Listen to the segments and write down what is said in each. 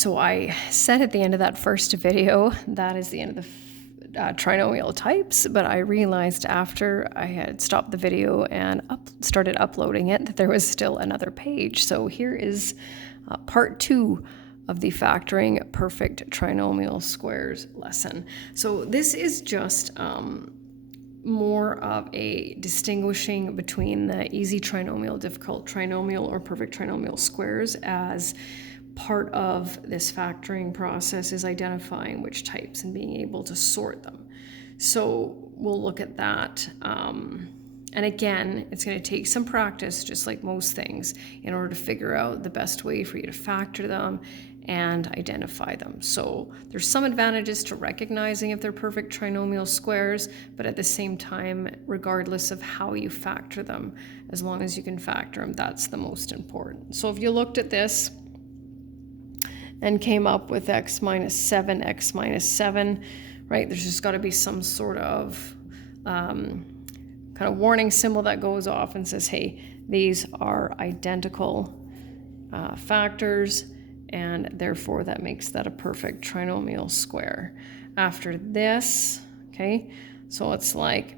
So I said at the end of that first video, that is the end of the trinomial types, but I realized after I had stopped the video and started uploading it that there was still another page. So here is part 2 of the factoring perfect trinomial squares lesson. So this is just more of a distinguishing between the easy trinomial, difficult trinomial, or perfect trinomial squares, as part of this factoring process is identifying which types and being able to sort them. So we'll look at that. And again, it's going to take some practice, just like most things, in order to figure out the best way for you to factor them and identify them. So there's some advantages to recognizing if they're perfect trinomial squares, but at the same time, regardless of how you factor them, as long as you can factor them, that's the most important. So if you looked at this and came up with x minus 7, right? There's just got to be some sort of kind of warning symbol that goes off and says, hey, these are identical factors, and therefore that makes that a perfect trinomial square. After this, okay, so it's like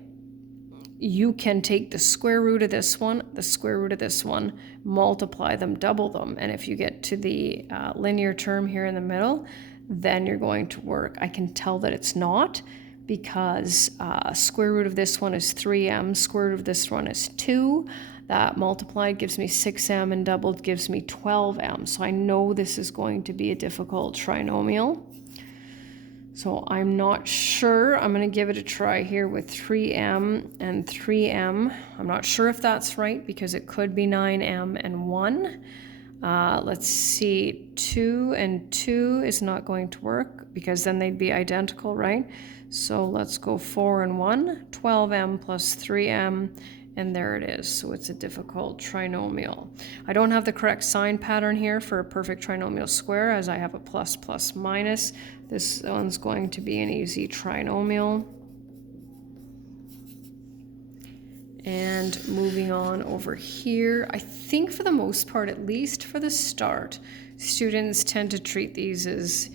you can take the square root of this one, the square root of this one, multiply them, double them, and if you get to the linear term here in the middle, then you're going to work. I can tell that it's not, because square root of this one is 3m, square root of this one is 2. That multiplied gives me 6m and doubled gives me 12m. So I know this is going to be a difficult trinomial. So I'm not sure. I'm going to give it a try here with 3m and 3m. I'm not sure if that's right because it could be 9m and 1. Let's see, 2 and 2 is not going to work because then they'd be identical, right? So let's go 4 and 1, 12m plus 3m, and there it is. So it's a difficult trinomial. I don't have the correct sign pattern here for a perfect trinomial square, as I have a plus, plus, minus. This one's going to be an easy trinomial. And moving on over here, I think for the most part, at least for the start, students tend to treat these as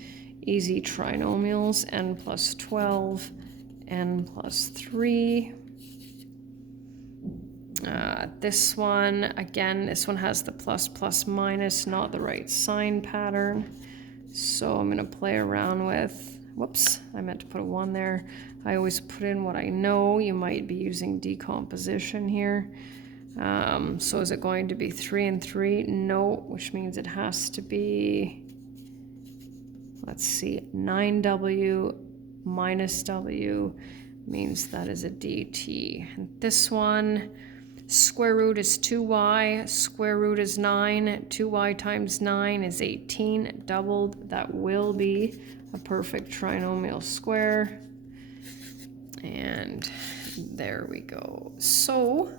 easy trinomials, n plus 12, n plus 3. This one, again, this one has the plus, plus, minus, not the right sign pattern. So I'm going to play around with, whoops, I meant to put a 1 there. I always put in what I know. You might be using decomposition here. So is it going to be 3 and 3? No, which means it has to be, let's see, 9w minus w means that is a dt. And this one, square root is 2y, square root is 9, 2y times 9 is 18, doubled, that will be a perfect trinomial square. And there we go. So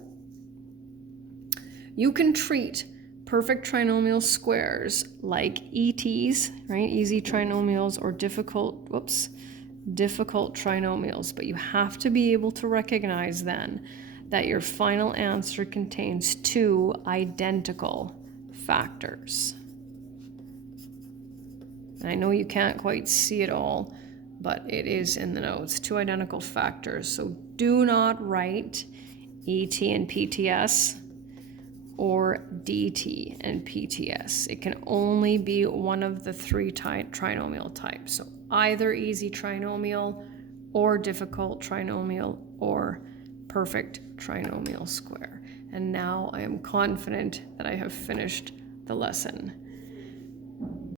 you can treat perfect trinomial squares like ETs, right? Easy trinomials, or difficult trinomials, but you have to be able to recognize then that your final answer contains 2 identical factors. And I know you can't quite see it all, but it is in the notes, 2 identical factors. So do not write ET and PTS or DT and PTS. It can only be one of the 3 trinomial types. So either easy trinomial or difficult trinomial or perfect trinomial square. And now I am confident that I have finished the lesson.